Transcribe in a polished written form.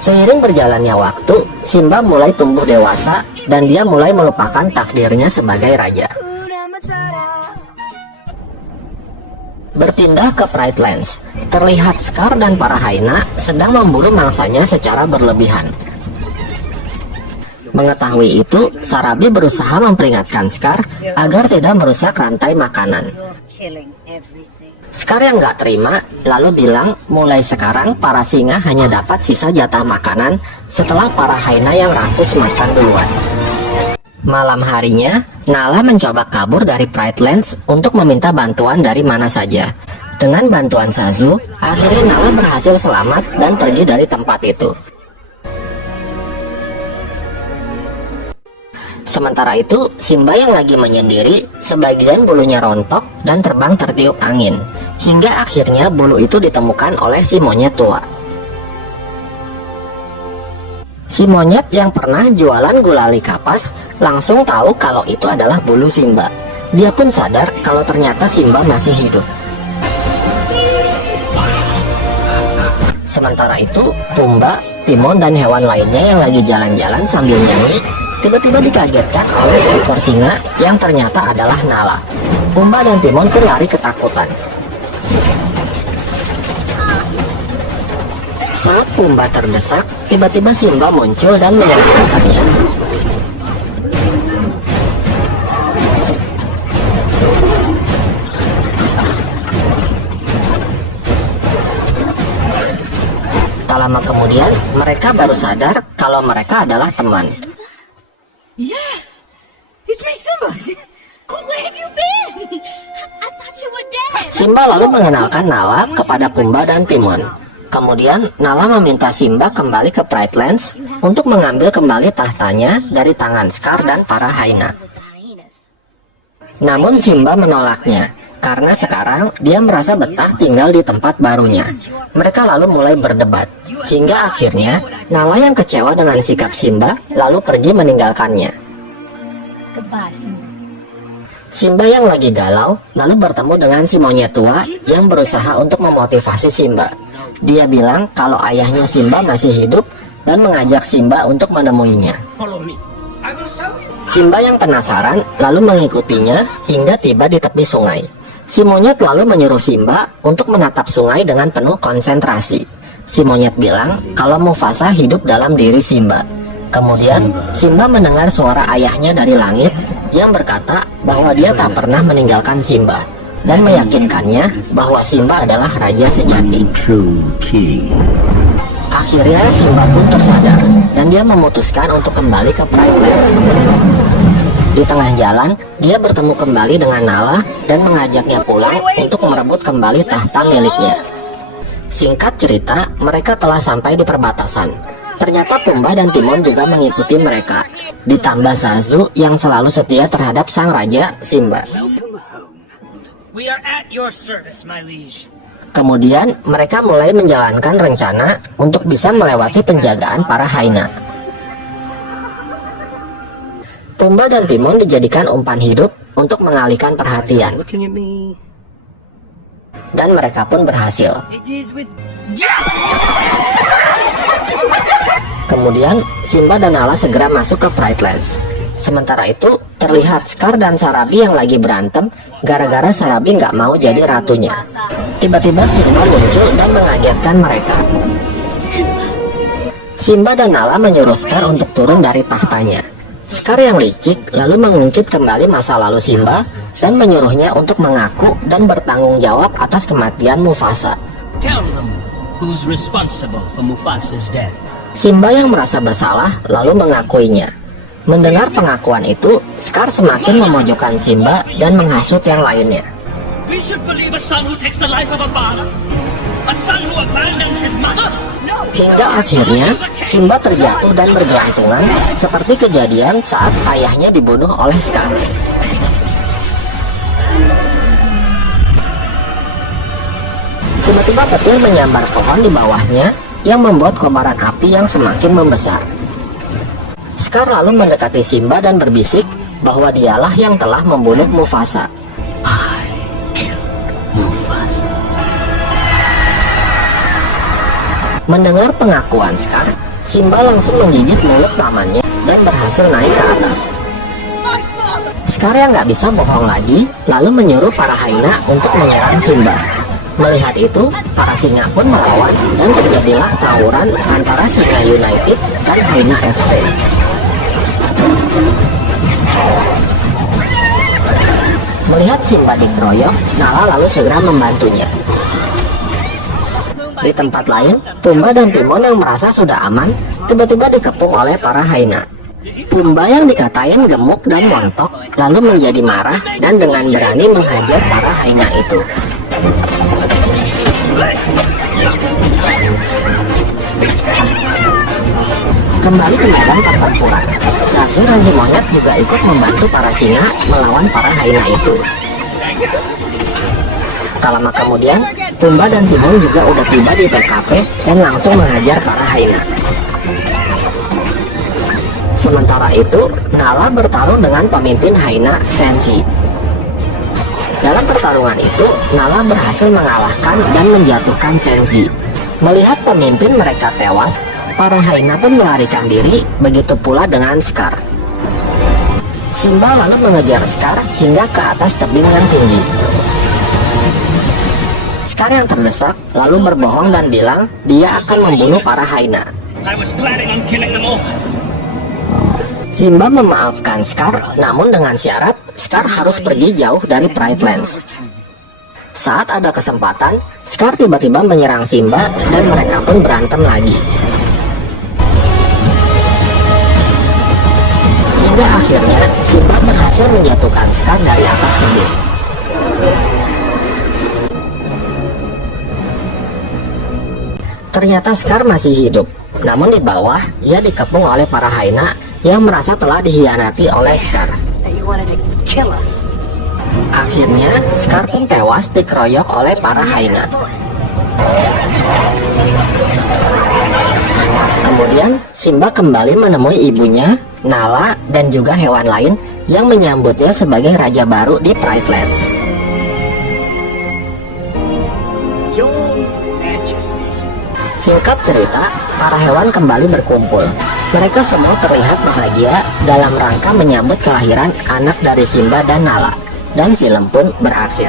Seiring berjalannya waktu, Simba mulai tumbuh dewasa dan dia mulai melupakan takdirnya sebagai raja. Berpindah ke Pride Lands, terlihat Scar dan para hyena sedang memburu mangsanya secara berlebihan. Mengetahui itu, Sarabi berusaha memperingatkan Scar agar tidak merusak rantai makanan. Scar yang gak terima lalu bilang mulai sekarang para singa hanya dapat sisa jatah makanan setelah para hyena yang rakus makan duluan. Malam harinya, Nala mencoba kabur dari Pride Lands untuk meminta bantuan dari mana saja. Dengan bantuan Zazu, akhirnya Nala berhasil selamat dan pergi dari tempat itu. Sementara itu, Simba yang lagi menyendiri, sebagian bulunya rontok dan terbang tertiup angin. Hingga akhirnya bulu itu ditemukan oleh si monyet tua. Si monyet yang pernah jualan gulali kapas langsung tahu kalau itu adalah bulu Simba. Dia pun sadar kalau ternyata Simba masih hidup. Sementara itu, Pumba, Timon, dan hewan lainnya yang lagi jalan-jalan sambil nyanyi tiba-tiba dikagetkan oleh seekor singa yang ternyata adalah Nala. Pumba dan Timon pun lari ketakutan. Saat Pumba terdesak, tiba-tiba Simba muncul dan menyelamatkannya. Tak lama kemudian, mereka baru sadar kalau mereka adalah teman. Yeah, it's me, Simba. Where have you been? I thought you were dead. Simba lalu mengenalkan Nala kepada Pumba dan Timon. Kemudian Nala meminta Simba kembali ke Pride Lands untuk mengambil kembali tahtanya dari tangan Scar dan para hyena. Namun Simba menolaknya karena sekarang dia merasa betah tinggal di tempat barunya. Mereka lalu mulai berdebat hingga akhirnya Nala yang kecewa dengan sikap Simba lalu pergi meninggalkannya. Simba yang lagi galau lalu bertemu dengan si monyet tua yang berusaha untuk memotivasi Simba. Dia bilang kalau ayahnya Simba masih hidup dan mengajak Simba untuk menemuinya. Simba yang penasaran lalu mengikutinya hingga tiba di tepi sungai. Si monyet lalu menyuruh Simba untuk menatap sungai dengan penuh konsentrasi. Si monyet bilang kalau Mufasa hidup dalam diri Simba. Kemudian Simba mendengar suara ayahnya dari langit yang berkata bahwa dia tak pernah meninggalkan Simba dan meyakinkannya bahwa Simba adalah raja sejati. Akhirnya Simba pun tersadar dan dia memutuskan untuk kembali ke Pride Lands. Di tengah jalan, dia bertemu kembali dengan Nala dan mengajaknya pulang untuk merebut kembali tahta miliknya. Singkat cerita, mereka telah sampai di perbatasan. Ternyata Pumba dan Timon juga mengikuti mereka. Ditambah Zazu yang selalu setia terhadap sang raja, Simba. Kemudian, mereka mulai menjalankan rencana untuk bisa melewati penjagaan para hyena. Pumba dan Timon dijadikan umpan hidup untuk mengalihkan perhatian. Dan mereka pun berhasil. Kemudian, Simba dan Nala segera masuk ke Pride Lands. Sementara itu, terlihat Scar dan Sarabi yang lagi berantem gara-gara Sarabi nggak mau jadi ratunya. Tiba-tiba Simba muncul dan mengagetkan mereka. Simba dan Nala menyuruh Scar untuk turun dari tahtanya. Scar yang licik lalu mengungkit kembali masa lalu Simba dan menyuruhnya untuk mengaku dan bertanggung jawab atas kematian Mufasa. Simba yang merasa bersalah lalu mengakuinya. Mendengar pengakuan itu, Scar semakin memojokkan Simba dan menghasut yang lainnya. Hingga akhirnya Simba terjatuh dan bergelantungan seperti kejadian saat ayahnya dibunuh oleh Scar. Tiba-tiba petir menyambar pohon di bawahnya yang membuat kobaran api yang semakin membesar. Scar lalu mendekati Simba dan berbisik bahwa dialah yang telah membunuh Mufasa. Mendengar pengakuan Scar, Simba langsung menggigit mulut pamannya dan berhasil naik ke atas. Scar yang nggak bisa bohong lagi, lalu menyuruh para hyena untuk menyerang Simba. Melihat itu, para singa pun melawan dan terjadilah tawuran antara Singa United dan Hyena FC. Melihat Simba dikeroyok, Nala lalu segera membantunya. Di tempat lain, Pumba dan Timon yang merasa sudah aman, tiba-tiba dikepung oleh para hyena. Pumba yang dikatain gemuk dan montok, lalu menjadi marah dan dengan berani menghajar para hyena itu. Kembali ke medan pertempuran, Zazu dan si monyet juga ikut membantu para singa melawan para hyena itu. Tak lama kemudian, Pumba dan Timon juga udah tiba di TKP dan langsung menghajar para hyena. Sementara itu, Nala bertarung dengan pemimpin hyena Sensi. Dalam pertarungan itu, Nala berhasil mengalahkan dan menjatuhkan Sensi. Melihat pemimpin mereka tewas, para hyena pun melarikan diri, begitu pula dengan Scar. Simba lalu mengejar Scar hingga ke atas tebing yang tinggi. Scar yang terdesak lalu berbohong dan bilang dia akan membunuh para hyena. Simba memaafkan Scar, namun dengan syarat Scar harus pergi jauh dari Pride Lands. Saat ada kesempatan, Scar tiba-tiba menyerang Simba dan mereka pun berantem lagi. Hingga akhirnya Simba berhasil menjatuhkan Scar dari atas tebing. Ternyata Scar masih hidup, namun di bawah ia dikepung oleh para hyena yang merasa telah dikhianati oleh Scar. Akhirnya Scar pun tewas dikeroyok oleh para hyena. Kemudian Simba kembali menemui ibunya, Nala, dan juga hewan lain yang menyambutnya sebagai raja baru di Pride Lands. Singkat cerita, para hewan kembali berkumpul. Mereka semua terlihat bahagia dalam rangka menyambut kelahiran anak dari Simba dan Nala, dan film pun berakhir.